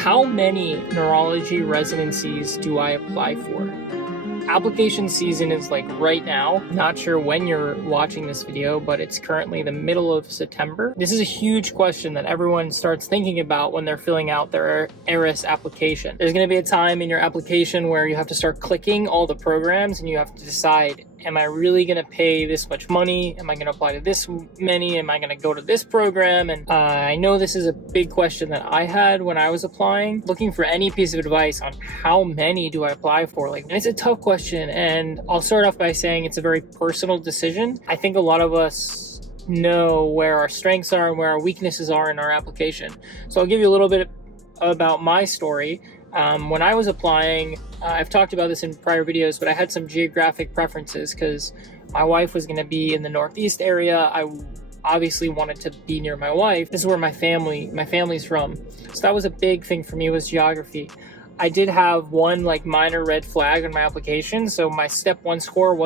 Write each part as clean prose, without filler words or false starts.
How many neurology residencies do I apply for? Application season is like right now. Not sure when you're watching this video, but it's currently the middle of September. This is a huge question that everyone starts thinking about when they're filling out their ARIS application. There's going to be a time in your application where you have to start clicking all the programs and you have to decide, am I really going to pay this much money? Am I going to apply to this many? Am I going to go to this program? And I know this is a big question that I had when I was applying, looking for any piece of advice on how many do I apply for. And it's a tough question, and I'll start off by saying it's a very personal decision. I think a lot of us know where our strengths are and where our weaknesses are in our application. So I'll give you a little bit about my story. When I was applying, I've talked about this in prior videos, but I had some geographic preferences because my wife was going to be in the Northeast area. I obviously wanted to be near my wife. This is where my family's from. So that was a big thing for me, was geography. I did have one minor red flag on my application. So my step 1 score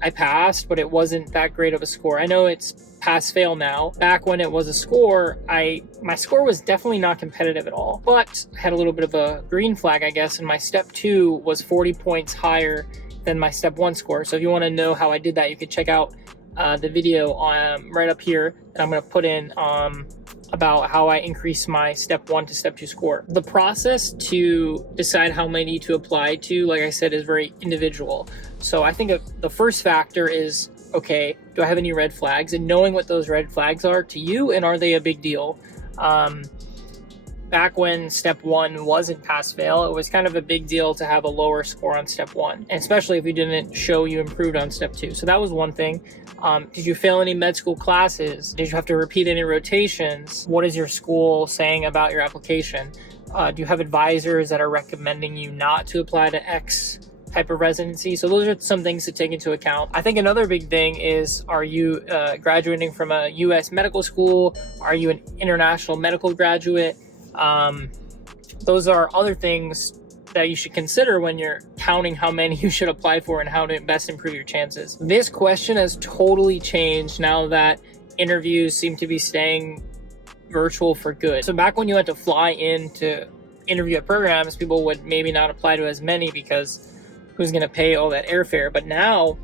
I passed, but it wasn't that great of a score. I know it's pass fail now. Back when it was a score, my score was definitely not competitive at all, but I had a little bit of a green flag, I guess, and my step 2 was 40 points higher than my step 1 score. So if you want to know how I did that, you could check out the video right up here that I'm going to put in about how I increased my step 1 to step 2 score. The process to decide how many to apply to, like I said, is very individual. So I think the first factor is, okay, do I have any red flags? And knowing what those red flags are to you, and are they a big deal? Back when step 1 wasn't pass fail, it was kind of a big deal to have a lower score on step 1, and especially if you didn't show you improved on step 2. So that was one thing. Did you fail any med school classes? Did you have to repeat any rotations? What is your school saying about your application? Do you have advisors that are recommending you not to apply to X type of residency? So those are some things to take into account. I think another big thing is, are you graduating from a U.S. medical school? Are you an international medical graduate? Those are other things that you should consider when you're counting how many you should apply for and how to best improve your chances. This question has totally changed now that interviews seem to be staying virtual for good. So back when you had to fly in to interview at programs, people would maybe not apply to as many because who's going to pay all that airfare? But now,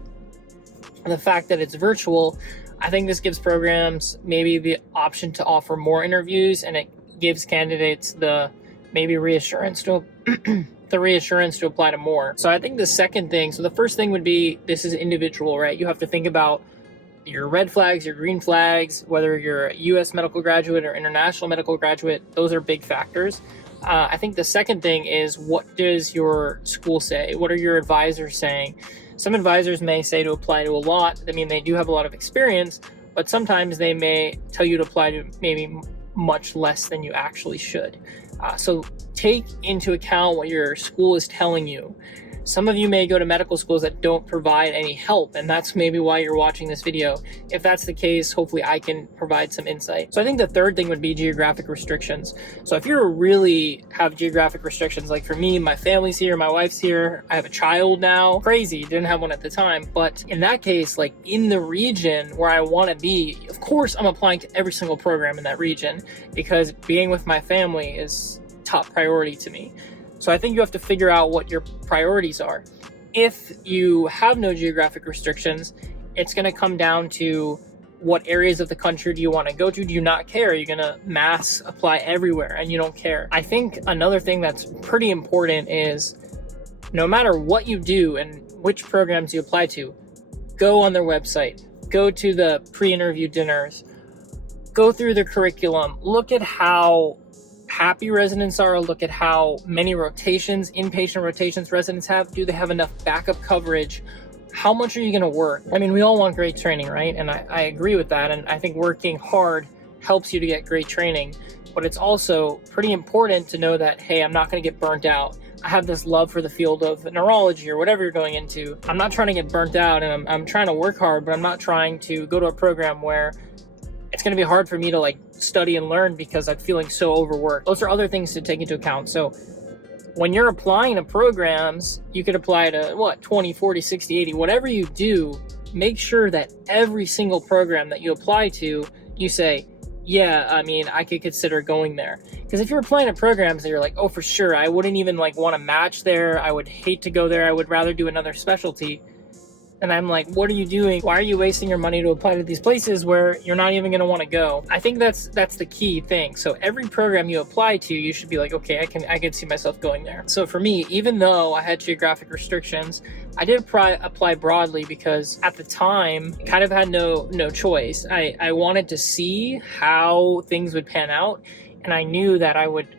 the fact that it's virtual, I think this gives programs maybe the option to offer more interviews, and it gives candidates the reassurance to apply to more. So I think the second thing, so the first thing would be, this is individual, right? You have to think about your red flags, your green flags, whether you're a U.S. medical graduate or international medical graduate. Those are big factors. I think the second thing is, what does your school say? What are your advisors saying? Some advisors may say to apply to a lot. I mean, they do have a lot of experience, but sometimes they may tell you to apply to maybe much less than you actually should. So take into account what your school is telling you. Some of you may go to medical schools that don't provide any help, and that's maybe why you're watching this video. If that's the case, hopefully I can provide some insight. So I think the third thing would be geographic restrictions. So if you really have geographic restrictions, like for me, my family's here, my wife's here, I have a child now. Crazy, didn't have one at the time. But in that case, in the region where I want to be, of course I'm applying to every single program in that region, because being with my family is top priority to me. So I think you have to figure out what your priorities are. If you have no geographic restrictions, it's going to come down to what areas of the country do you want to go to? Do you not care? Are you going to mass apply everywhere and you don't care? I think another thing that's pretty important is, no matter what you do and which programs you apply to, go on their website, go to the pre-interview dinners, go through their curriculum, look at how happy residents are, look at how many rotations, inpatient rotations residents have. Do they have enough backup coverage? How much are you going to work? I mean, we all want great training, right? And I agree with that. And I think working hard helps you to get great training. But it's also pretty important to know that, hey, I'm not going to get burnt out. I have this love for the field of neurology or whatever you're going into. I'm not trying to get burnt out, and I'm trying to work hard, but I'm not trying to go to a program where it's going to be hard for me to study and learn because I'm feeling so overworked. Those are other things to take into account. So when you're applying to programs, you could apply to 20, 40, 60, 80, whatever you do, make sure that every single program that you apply to, you say, yeah, I mean, I could consider going there. Because Because if you're applying to programs that you're like, oh, for sure, I wouldn't even like want to match there, I would hate to go there, I would rather do another specialty. And I'm like, what are you doing? Why are you wasting your money to apply to these places where you're not even going to want to go? I think that's the key thing. So every program you apply to, you should be like, okay, I can see myself going there. So for me, even though I had geographic restrictions, I did apply broadly because at the time, I kind of had no choice. I wanted to see how things would pan out, and I knew that I would,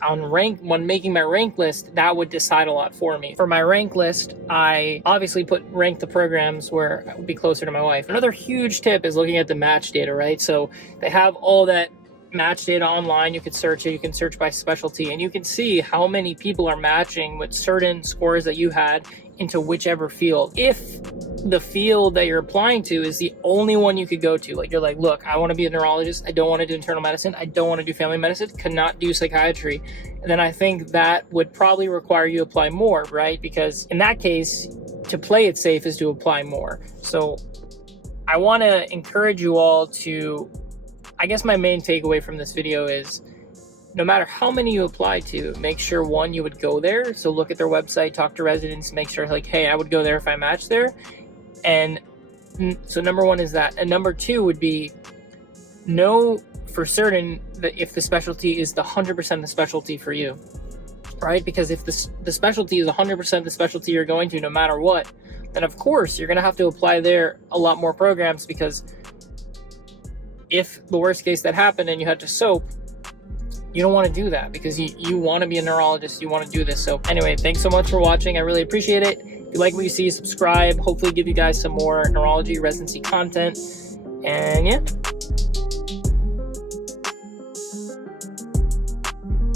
when making my rank list, that would decide a lot for me. For my rank list, I obviously rank the programs where I would be closer to my wife. Another huge tip is looking at the match data, right? So they have all that match data online. You can search it, you can search by specialty, and you can see how many people are matching with certain scores that you had into whichever field. If the field that you're applying to is the only one you could go to, like you're like, look, I want to be a neurologist, I don't want to do internal medicine, I don't want to do family medicine, cannot do psychiatry, and then I think that would probably require you to apply more, right? Because in that case, to play it safe is to apply more. So I want to encourage you all to, I guess my main takeaway from this video is, no matter how many you apply to, make sure, one, you would go there. So look at their website, talk to residents, make sure like, hey, I would go there if I match there. And so number one is that. And number two would be, know for certain that if the specialty is the 100% the specialty for you, right? Because if the specialty is 100% the specialty you're going to no matter what, then of course you're going to have to apply there a lot more programs, because if the worst case that happened and you had to SOAP, you don't want to do that, because you want to be a neurologist, you want to do this. So anyway, thanks so much for watching. I really appreciate it. If you like what you see, subscribe. Hopefully give you guys some more neurology residency content. And yeah.